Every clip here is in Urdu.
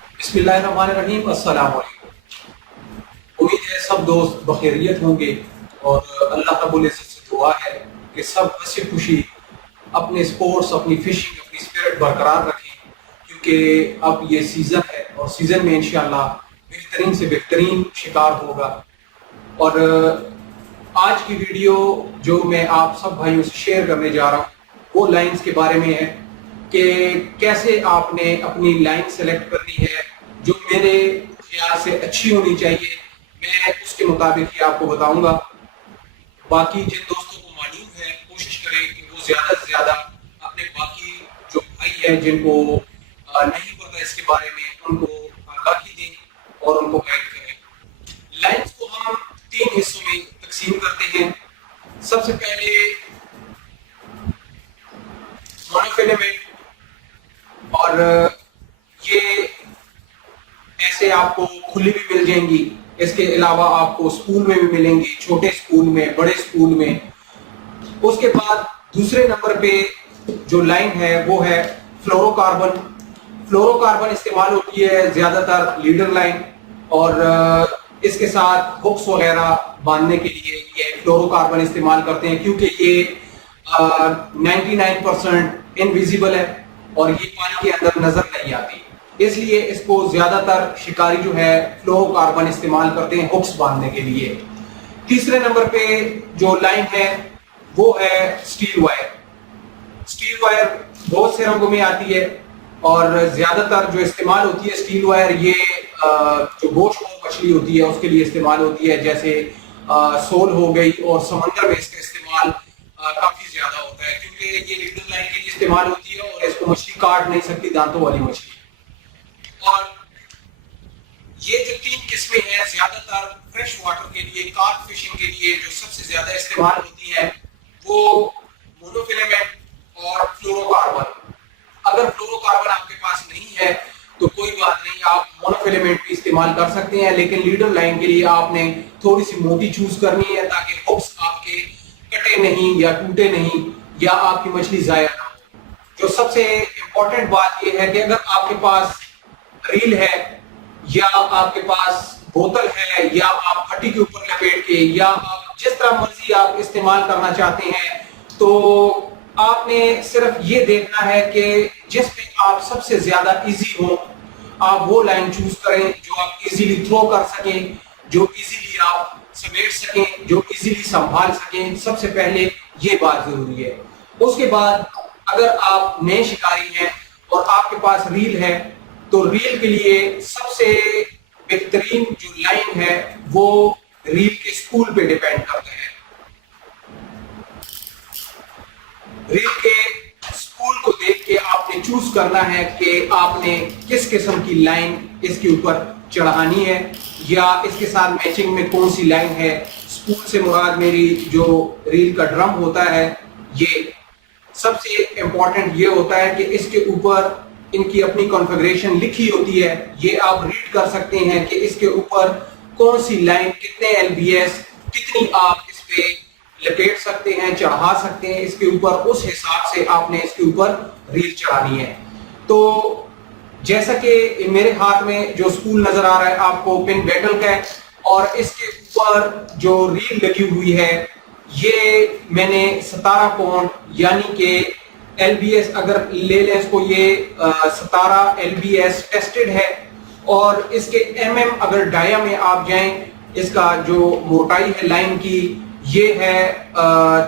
بسم اللہ الرحمن الرحیم، السلام علیکم۔ امید ہے سب دوست بخیریت ہوں گے اور اللہ رب العزت سے دعا ہے کہ سب ہنسی خوشی اپنے سپورٹس، اپنی فشنگ، اپنی اسپرٹ برقرار رکھیں، کیونکہ اب یہ سیزن ہے اور سیزن میں انشاءاللہ بہترین سے بہترین شکار ہوگا۔ اور آج کی ویڈیو جو میں آپ سب بھائیوں سے شیئر کرنے جا رہا ہوں وہ لائنز کے بارے میں ہے کہ کیسے آپ نے اپنی لائن سلیکٹ کرنی ہے جو میرے خیال سے اچھی ہونی چاہیے۔ میں اس کے مطابق ہی آپ کو بتاؤں گا۔ باقی جن دوستوں کو معلوم ہے کوشش کریں کہ وہ زیادہ سے زیادہ اپنے باقی جو بھائی ہیں جن کو نہیں پتا اس کے بارے میں ان کو آگاہی دیں اور ان کو گائیڈ کریں۔ لائنز کو ہم 3 حصوں میں تقسیم کرتے ہیں۔ سب سے پہلے مونوفیلیمنٹ، اور یہ ایسے آپ کو کھلی بھی مل جائیں گی، اس کے علاوہ آپ کو اسکول میں بھی ملیں گی، چھوٹے اسکول میں، بڑے اسکول میں۔ اس کے بعد دوسرے نمبر پہ جو لائن ہے وہ ہے فلورو کاربن۔ فلورو کاربن استعمال ہوتی ہے زیادہ تر لیڈر لائن، اور اس کے ساتھ ہکس وغیرہ باندھنے کے لیے یہ فلورو کاربن استعمال کرتے ہیں، کیونکہ یہ 99% انویزیبل ہے اور یہ پانی کے اندر نظر نہیں آتی، اس لیے اس کو زیادہ تر شکاری جو ہے فلورو کاربن استعمال کرتے ہیں ہکس باندھنے کے لیے۔ تیسرے نمبر پہ جو لائن ہے وہ ہے سٹیل وائر۔ سٹیل وائر بہت سے رنگوں میں آتی ہے اور زیادہ تر جو استعمال ہوتی ہے سٹیل وائر یہ جو گوشت مچھلی ہوتی ہے اس کے لیے استعمال ہوتی ہے، جیسے سول ہو گئی، اور سمندر میں اس کا استعمال کافی زیادہ ہوتا ہے کیونکہ یہ لیڈر لائن کے لیے استعمال ہوتی ہے اور اس کو مچھلی کاٹ نہیں سکتی، دانتوں والی مچھلی۔ اور یہ جو 3 قسمیں ہیں زیادہ تر فریش واٹر کے لیے، کارپ فشنگ کے لیے جو سب سے زیادہ استعمال ہوتی ہیں وہ مونوفیلیمنٹ اور فلورو کاربن۔ اگر فلورو کاربن آپ کے پاس نہیں ہے تو کوئی بات نہیں، آپ مونوفیلیمنٹ بھی استعمال کر سکتے ہیں، لیکن لیڈر لائن کے لیے آپ نے تھوڑی سی موٹی چوز کرنی ہے تاکہ ہکس آپ کے کٹے نہیں یا ٹوٹے نہیں یا آپ کی مچھلی ضائع نہ ہو۔ جو سب سے امپورٹنٹ بات یہ ہے کہ اگر آپ کے پاس ریل ہے یا آپ کے پاس بوتل ہے یا آپ پھٹی کے اوپر لپیٹ کے یا آپ جس طرح مرضی آپ استعمال کرنا چاہتے ہیں، تو آپ نے صرف یہ دیکھنا ہے کہ جس پہ آپ سب سے زیادہ ایزی ہو آپ وہ لائن چوز کریں جو آپ ایزیلی تھرو کر سکیں، جو ایزیلی آپ سمیٹ سکیں، جو ایزیلی سنبھال سکیں۔ سب سے پہلے یہ بات ضروری ہے۔ اس کے بعد اگر آپ نئے شکاری ہیں اور آپ کے پاس ریل ہے تو ریل کے لیے سب سے بہترین جو لائن ہے وہ ریل کے اسپول پہ ڈیپینڈ کرتا ہے۔ ریل کے اسپول کو دیکھ کے آپ نے چوز کرنا ہے کہ آپ نے کس قسم کی لائن اس کے اوپر چڑھانی ہے یا اس کے ساتھ میچنگ میں کون سی لائن ہے۔ اسپول سے مراد میری جو ریل کا ڈرم ہوتا ہے، یہ سب سے امپورٹنٹ یہ ہوتا ہے کہ اس کے اوپر ان کی اپنی کنفیگریشن لکھی ہوتی ہے، یہ آپ ریڈ کر سکتے ہیں کہ اس کے اوپر کون سی لائن، کتنے ایل بی ایس، کتنی آپ اس پہ لپیٹ سکتے ہیں، چڑھا سکتے ہیں اس کے اوپر، اس حساب سے آپ نے اس کے اوپر ریل چڑھانی ہے۔ تو جیسا کہ میرے ہاتھ میں جو اسپول نظر آ رہا ہے آپ کو پن بیٹل کا ہے، اور اس کے اوپر جو ریل لگی ہوئی ہے یہ میں نے 17 پاؤنڈ یعنی کہ ایل بی ایس اگر لے لیں اس کو، یہ 17 ایل بی ایس ٹیسٹڈ ہے، اور اس کے ایم ایم اگر ڈایا میں آپ جائیں، اس کا جو موٹائی ہے لائن کی یہ ہے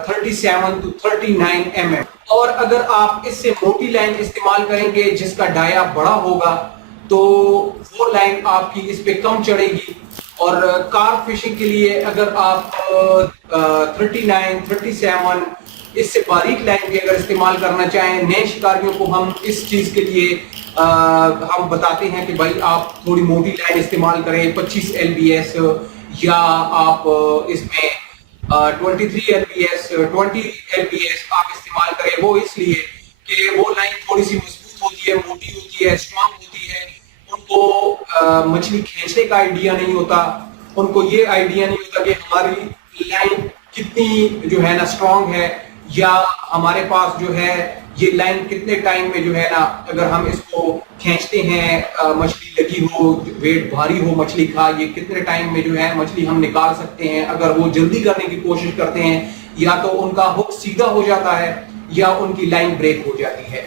37 to 39 ایم ایم، اور اگر آپ اس سے موٹی لائن استعمال کریں گے جس کا ڈایا بڑا ہوگا تو وہ لائن آپ کی اس پہ کم چڑھے گی۔ اور کارپ فشنگ کے لیے اگر آپ 39 37 اس سے باریک لائن بھی اگر استعمال کرنا چاہیں، نئے شکاریوں کو ہم اس چیز کے لیے ہم بتاتے ہیں کہ بھائی آپ تھوڑی موٹی لائن استعمال کریں، 25 ایل بی ایس، یا آپ اس میں 23 L B S, 20 L B S آپ استعمال کریں۔ وہ اس لیے کہ وہ لائن تھوڑی سی مضبوط ہوتی ہے، موٹی ہوتی ہے، اسٹرانگ ہوتی ہے، ان کو مچھلی کھینچنے کا آئیڈیا نہیں ہوتا، ان کو یہ آئیڈیا نہیں ہوتا کہ ہماری لائن کتنی جو ہے نا اسٹرانگ ہے، یا ہمارے پاس جو ہے یہ لائن کتنے ٹائم میں جو ہے نا اگر ہم اس کو کھینچتے ہیں مچھلی لگی ہو, ویٹ بھاری ہو مچھلی کا, یہ کتنے ٹائم میں جو ہے مچھلی ہم نکال سکتے ہیں. اگر وہ جلدی کرنے کی کوشش کرتے ہیں یا تو ان کا ہک سیدھا ہو جاتا ہے یا ان کی لائن بریک ہو جاتی ہے.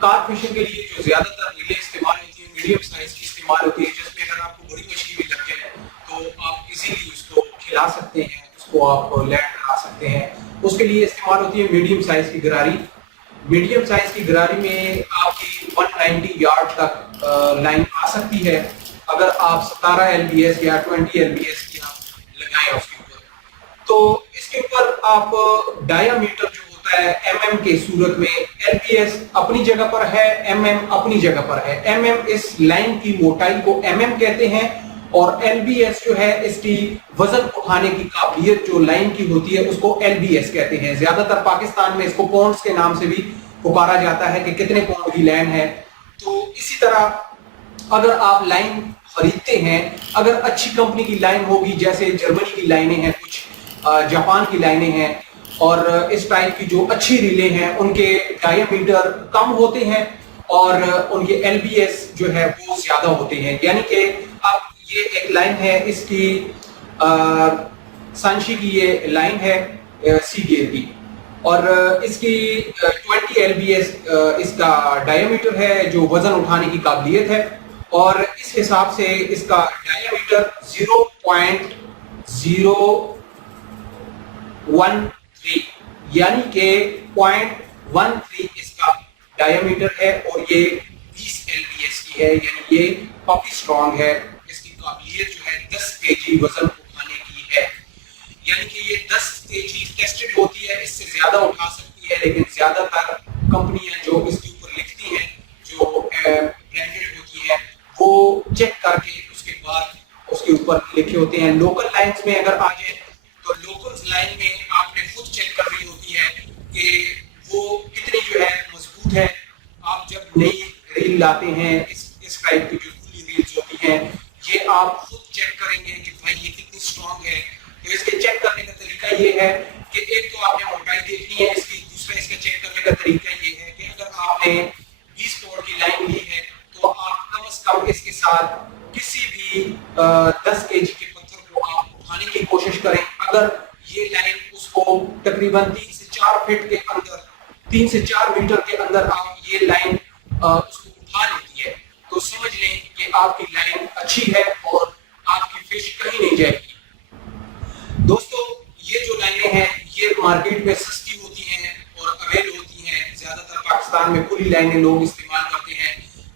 کارپ فشنگ کے لیے جو زیادہ تر ریلیں استعمال ہوتی ہیں میڈیم سائز کی استعمال ہوتی ہے, جس میں اگر آپ کو بڑی مچھلی بھی لگ جائے تو آپ ایزیلی اس کو کھلا سکتے ہیں, اس کو آپ لینڈ کرا سکتے ہیں. اس کے لیے استعمال ہوتی ہے میڈیم سائز کی گراری. میڈیم سائز کی گراری میں آپ کی 190 یارڈ تک لائن آ سکتی ہے اگر آپ 17 LBS یا 20 LBS کی آپ لگائیں اس کے اوپر. تو اس کے اوپر آپ ڈایا میٹر جو ہوتا ہے MM کے صورت میں, LBS اپنی جگہ پر ہے, MM اپنی جگہ پر ہے. MM اس لائن کی موٹائی کو MM کہتے ہیں اور LBS جو ہے اس کی وزن اٹھانے کی قابلیت جو لائن کی ہوتی ہے اس کو LBS کہتے ہیں. زیادہ تر پاکستان میں اس کو پونڈز کے نام سے بھی پکارا جاتا ہے کہ کتنے پونڈ کی لائن ہے. تو اسی طرح اگر آپ لائن خریدتے ہیں, اگر اچھی کمپنی کی لائن ہوگی, جیسے جرمنی کی لائنیں ہیں, کچھ جاپان کی لائنیں ہیں, اور اس ٹائپ کی جو اچھی ریلیں ہیں ان کے ڈایا میٹر کم ہوتے ہیں اور ان کے LBS جو ہے وہ زیادہ ہوتے ہیں. یعنی کہ اب یہ ایک لائن ہے, اس کی سانشی کی یہ لائن ہے سی گیئر کی, اور اس کی 20 LBS اس کا ڈایا میٹر ہے جو وزن اٹھانے کی قابلیت ہے, اور اس حساب سے اس کا ڈایا میٹر 0.013 یعنی کہ 0.13 اس کا ڈایا میٹر ہے, اور یہ 20 LBS کی ہے, یعنی یہ کافی اسٹرانگ ہے. اس کی قابلیت جو ہے 10 kg وزن اٹھانے کی ہے, یعنی کہ یہ 10 kg ٹیسٹڈ ہوتی ہے, اس سے زیادہ اٹھا سکتی ہے, لیکن زیادہ تر کمپنیاں جو اس کے اوپر لکھتی ہیں جو برانڈڈ ہوتی ہیں وہ چیک کر کے اس کے بعد اس کے اوپر لکھے ہوتے ہیں. لوکل لائنز میں اگر آ جائیں تو لوکل لائن میں آپ نے خود چیک کرنی ہوتی ہے کہ وہ کتنی جو ہے مضبوط ہے. آپ جب نئی ریل لاتے ہیں, اس ٹائپ کی جو کھلی ریلز ہوتی ہیں, یہ آپ خود چیک کریں گے کہ بھائی یہ کتنی اسٹرانگ ہے. تو اس کے چیک کرنے کا طریقہ یہ ہے کہ ایک تو آپ نے موٹائی دیکھنی ہے اس کی, دوسرا اس کا چیک کرنے کا طریقہ یہ ہے کہ اگر آپ نے 20 پاؤنڈ کی لائن لی ہے تو آپ کم از کم اس کے ساتھ کسی بھی 10 kg کے پتھر کو آپ اٹھانے کی کوشش کریں. اگر یہ لائن اس کو تقریباً 3 سے 4 فٹ کے اندر, 3 سے 4 میٹر کے اندر آپ یہ لائن اس کو اٹھا لیتی ہے تو سمجھ لیں کہ آپ کی لائن اچھی ہے اور آپ کی فش کہیں نہیں جائے گی. دوستو یہ جو لائنیں ہیں یہ مارکیٹ میں سستی ہوتی ہیں اور اویل ہوتی ہیں. زیادہ تر پاکستان میں کھلی لائنیں لوگ استعمال کرتے ہیں.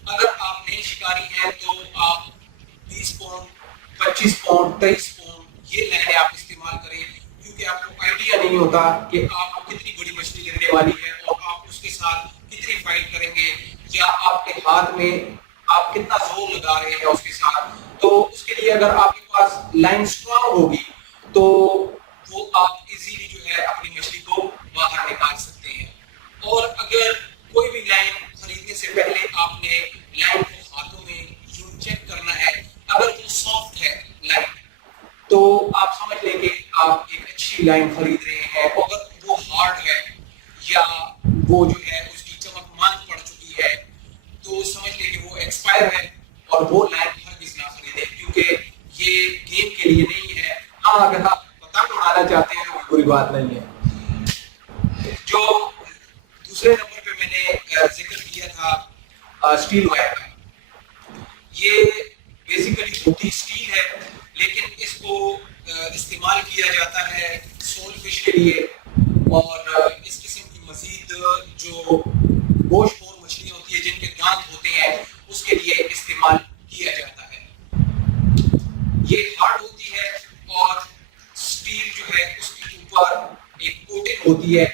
اگر آپ نئی شکاری ہیں تو آپ 20 پاؤنڈ, 25 پاؤنڈ, 23 پاؤنڈ یہ لائنیں آپ استعمال کریں, کیونکہ آپ کو آئیڈیا نہیں ہوتا کہ آپ کو کتنی بڑی مچھلی لگنے والی ہے اور آپ اس کے ساتھ کتنی فائٹ کریں گے, یا آپ کے ہاتھ میں آپ کتنا زور لگا رہے ہیں اس کے ساتھ. تو اس کے لیے اگر آپ کے پاس لائن اسٹرانگ ہوگی تو وہ آپ ایزیلی جو ہے اپنی مچھلی کو باہر نکال سکتے ہیں. اور اگر کوئی بھی لائن خریدنے سے پہلے آپ نے لائن کو ہاتھوں میں یوں چیک کرنا ہے. اگر وہ سافٹ ہے لائن تو آپ سمجھ لیں کہ آپ ایک اچھی لائن خرید رہے ہیں. اگر وہ ہارڈ ہے یا وہ جو ہے اس کی چمک ماند پڑ چکی ہے تو سمجھ لیں کہ وہ ایکسپائر ہے, اور وہ لائن ہرگز نہ خریدیں کیونکہ یہ گیم کے لیے نہیں ہے. ہاں اگر آپ پتنگ اڑانا چاہتے ہیں وہ کوئی بات نہیں ہے. جو دوسرے نمبر پہ میں نے ذکر کیا تھا اسٹیل وائر کا, یہ بیسیکلی موٹی اسٹیل ہے لیکن اس کو استعمال کیا جاتا ہے سول فش کے لیے, اور اس قسم کی مزید جو گوشت خور مچھلیاں ہوتی ہیں جن کے دانت ہوتے ہیں اس کے لیے استعمال کیا جاتا ہے. یہ ہارڈ ہوتی ہے اور اسٹیل جو ہے اس کے اوپر ایک کوٹنگ ہوتی ہے,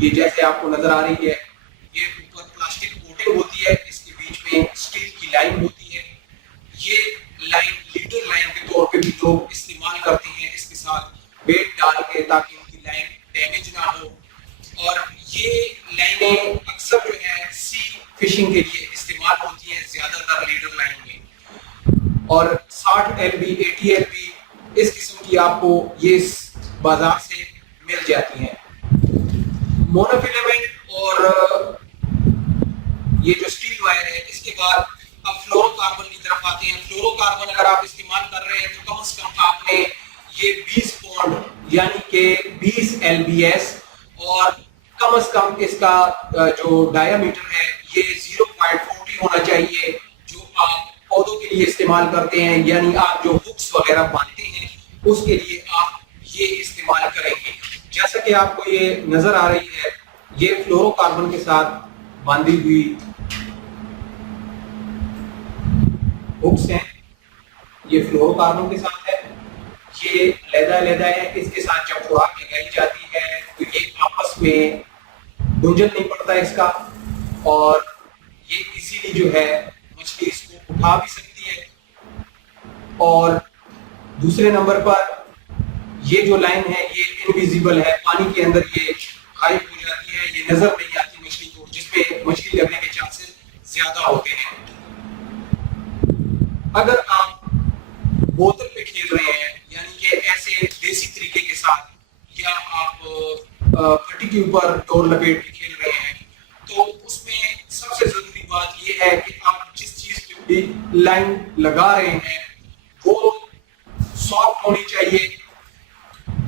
یہ جیسے آپ کو نظر آ رہی ہے, یہ اوپر پلاسٹک کوٹنگ ہوتی ہے, اس کے بیچ میں اسٹیل کی لائن ہوتی ہے. یہ لائن لیڈر لائن کے طور پہ بھی لوگ استعمال کرتے ہیں اس کے ساتھ بیٹ ڈال کے تاکہ ان کی لائن ڈیمیج نہ ہو. اور یہ لائنیں اکثر جو ہے سی فشنگ کے لیے استعمال ہوتی ہیں زیادہ تر لیڈر لائن میں, اور 60 LB 80 LB اس قسم کی آپ کو یہ بازار سے مل جاتی ہیں. مونوفیلیمنٹ اور یہ جو اسٹیل وائر ہے، اس کے بعد اب فلورو کاربن کی طرف آتے ہیں. فلورو کاربن اگر آپ استعمال کر رہے ہیں تو کم از کم آپ نے یہ 20 پونڈ یعنی کہ 20 LBS اور کم از کم اس کا جو ڈایا میٹر ہے یہ 0.40 ہونا چاہیے جو آپ پودوں کے لیے استعمال کرتے ہیں، یعنی آپ جو ہکس وغیرہ باندھتے ہیں اس کے لیے آپ یہ استعمال کریں گے. جیسا کہ آپ کو یہ نظر آ رہی ہے، یہ فلورو کاربن کے ساتھ باندھی ہوئی ہکس ہیں، یہ فلورو کاربن کے ساتھ ہے، یہ علیحدہ ہے. اس کے ساتھ جب خوراک لگائی جاتی ہے تو یہ آپس میں گنجن نہیں پڑتا اس کا، اور یہ ایزیلی جو ہے مچھلی اس کو اٹھا بھی سکتی ہے. اور دوسرے نمبر پر یہ جو لائن ہے یہ انویزیبل ہے، پانی کے اندر یہ غائب ہو جاتی ہے، یہ نظر نہیں آتی مچھلی کو، جس پہ مچھلی لگنے کے چانسز زیادہ ہوتے ہیں. اگر آپ بوتل پہ کھیل رہے ہیں یعنی کہ ایسے دیسی طریقے کے ساتھ، یا آپ پھٹی کے اوپر ڈور لپیٹ کے کھیل رہے ہیں، تو اس میں سب سے ضروری بات یہ ہے کہ آپ جس چیز پہ بھی لائن لگا رہے ہیں وہ سافٹ ہونی چاہیے،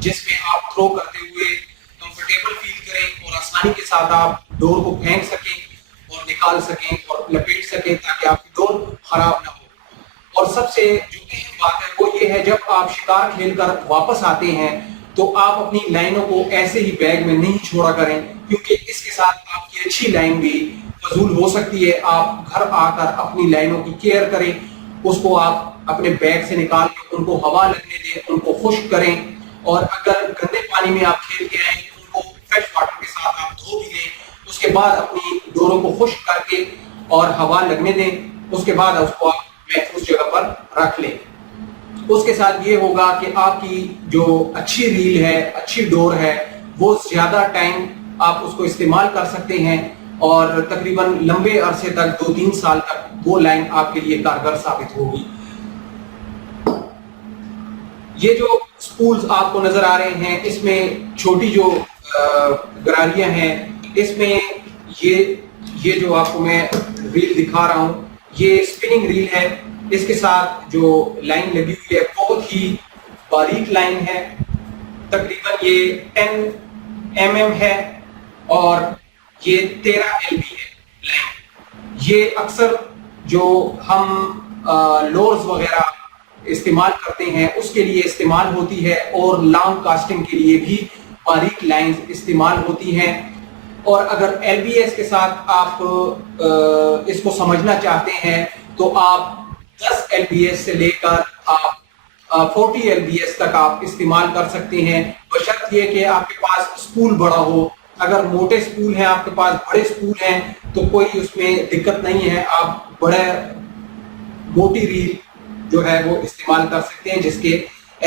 جس میں آپ تھرو کرتے ہوئے کمفرٹیبل فیل کریں اور آسانی کے ساتھ آپ ڈور کو پھینک سکیں اور نکال سکیں اور لپیٹ سکیں تاکہ آپ کی ڈور خراب نہ ہو. اور سب سے جو اہم بات ہے وہ یہ ہے، جب آپ شکار کھیل کر واپس آتے ہیں تو آپ اپنی لائنوں کو ایسے ہی بیگ میں نہیں چھوڑا کریں، کیونکہ اس کے ساتھ آپ کی اچھی لائن بھی فضول ہو سکتی ہے. آپ گھر آ کر اپنی لائنوں کی کیئر کریں، اس کو آپ اپنے بیگ سے نکال کے ان کو ہوا لگنے دیں، ان کو خشک کریں، اور اگر گندے پانی میں آپ کھیل کے آئیں تو ان کو فریش واٹر کے ساتھ آپ دھو بھی لیں. اس کے بعد اپنی ڈوروں کو خشک کر کے اور ہوا لگنے دیں، اس کے بعد اس کو آپ محفوظ جگہ پر رکھ لیں. اس کے ساتھ یہ ہوگا کہ آپ کی جو اچھی ریل ہے، اچھی ڈور ہے، وہ زیادہ ٹائم آپ اس کو استعمال کر سکتے ہیں، اور تقریباً لمبے عرصے تک 2-3 سال تک وہ لائن آپ کے لیے کارگر ثابت ہوگی. یہ جو سپولز آپ کو نظر آ رہے ہیں، اس میں چھوٹی جو گراریاں ہیں، اس میں یہ جو آپ کو میں ریل دکھا رہا ہوں یہ سپننگ ریل ہے. اس کے ساتھ جو لائن لگی ہوئی ہے بہت ہی باریک لائن ہے، تقریباً یہ 10 mm ہے اور یہ 13 LB ہے لائن. یہ اکثر جو ہم لورز وغیرہ استعمال کرتے ہیں اس کے لیے استعمال ہوتی ہے، اور لانگ کاسٹنگ کے لیے بھی باریک لائنز استعمال ہوتی ہیں. اور اگر LBS کے ساتھ آپ اس کو سمجھنا چاہتے ہیں تو آپ 10 LBS سے لے کر آپ 40 LBS تک آپ استعمال کر سکتے ہیں، بشرط یہ کہ آپ کے پاس سپول بڑا ہو. اگر موٹے سپول ہیں آپ کے پاس، بڑے سپول ہیں، تو کوئی اس میں دقت نہیں ہے، آپ بڑے موٹی ریل جو ہے وہ استعمال کر سکتے ہیں جس کے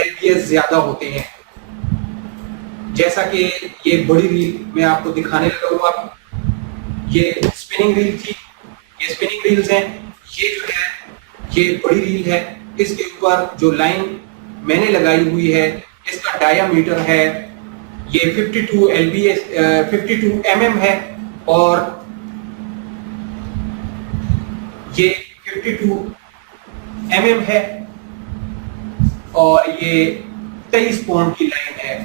LBS زیادہ ہوتے ہیں. جیسا کہ یہ بڑی ریل میں آپ کو دکھانے لگا ہوا، یہ سپننگ ریل تھی، یہ سپننگ ریلز ہیں. یہ جو ہے یہ بڑی ریل ہے، اس کے اوپر جو لائن میں نے لگائی ہوئی ہے اس کا ڈایا میٹر ہے یہ 52 mm ہے، اور یہ 52 mm ہے، اور یہ 23 پاؤنڈ کی لائن ہے.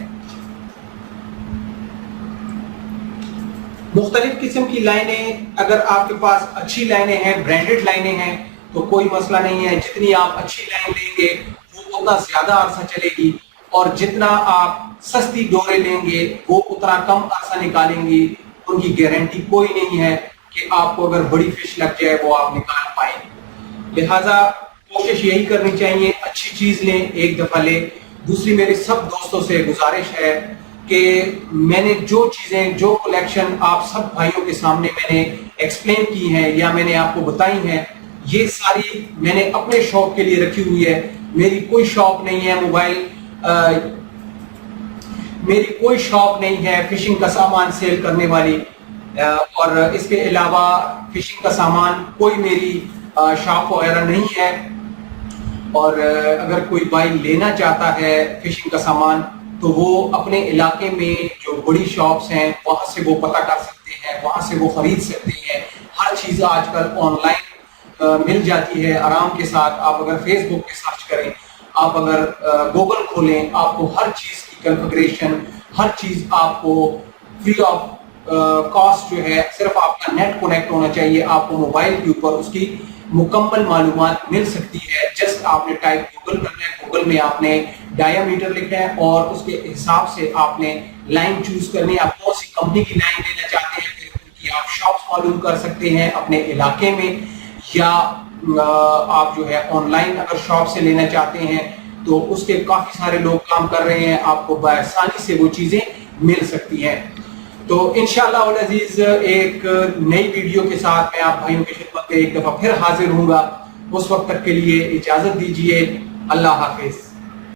مختلف قسم کی لائنیں، اگر آپ کے پاس اچھی لائنیں ہیں، برانڈڈ لائنیں ہیں تو کوئی مسئلہ نہیں ہے. جتنی آپ اچھی لائن لیں گے وہ اتنا زیادہ عرصہ چلے گی، اور جتنا آپ سستی ڈوریں لیں گے وہ اتنا کم عرصہ نکالیں گی. ان کی گارنٹی کوئی نہیں ہے کہ آپ کو اگر بڑی فش لگ جائے وہ آپ نکال پائیں. لہٰذا کوشش یہی کرنی چاہیے اچھی چیز لیں، ایک دفعہ لیں. دوسری میرے سب دوستوں سے گزارش ہے کہ میں نے جو چیزیں، جو کلیکشن آپ سب بھائیوں کے سامنے میں نے ایکسپلین کی ہیں یا میں نے آپ کو بتائی ہیں، یہ ساری میں نے اپنے شوق کے لیے رکھی ہوئی ہے. میری کوئی شاپ نہیں ہے موبائل، میری کوئی شاپ نہیں ہے فشنگ کا سامان سیل کرنے والی، اور اس کے علاوہ فشنگ کا سامان کوئی میری شاپ وغیرہ نہیں ہے. اور اگر کوئی بھائی لینا چاہتا ہے فشنگ کا سامان تو وہ اپنے علاقے میں جو بڑی شاپس ہیں وہاں سے وہ پتہ کر سکتے ہیں، وہاں سے وہ خرید سکتے ہیں. ہر ہر چیز آج کل آن لائن مل جاتی ہے آرام کے ساتھ. آپ اگر فیس بک پہ سرچ کریں, آپ اگر گوگل کھولیں, آپ کو ہر چیز کی کنفیگریشن, ہر چیز آپ کو فری آف کاسٹ جو ہے, صرف آپ کا نیٹ کنیکٹ ہونا چاہیے, آپ کو موبائل کے اوپر اس کی مکمل معلومات مل سکتی ہے. جسٹ آپ نے ٹائپ گوگل کرنا ہے, گوگل میں آپ نے ڈایا میٹر لکھنا ہے اور اس کے حساب سے آپ نے لائن چوز کرنی ہے. آپ کون سی کمپنی کی لائن لینا چاہتے ہیں, پھر ان کی آپ شاپس معلوم کر سکتے ہیں اپنے علاقے میں, یا آپ جو ہے آن لائن اگر شاپ سے لینا چاہتے ہیں تو اس کے کافی سارے لوگ کام کر رہے ہیں, آپ کو بآسانی سے وہ چیزیں مل سکتی ہیں. تو انشاءاللہ العزیز ایک نئی ویڈیو کے ساتھ میں آپ بھائیوں کی خدمت میں ایک دفعہ پھر حاضر ہوں گا. اس وقت تک کے لیے اجازت دیجیے. اللہ حافظ.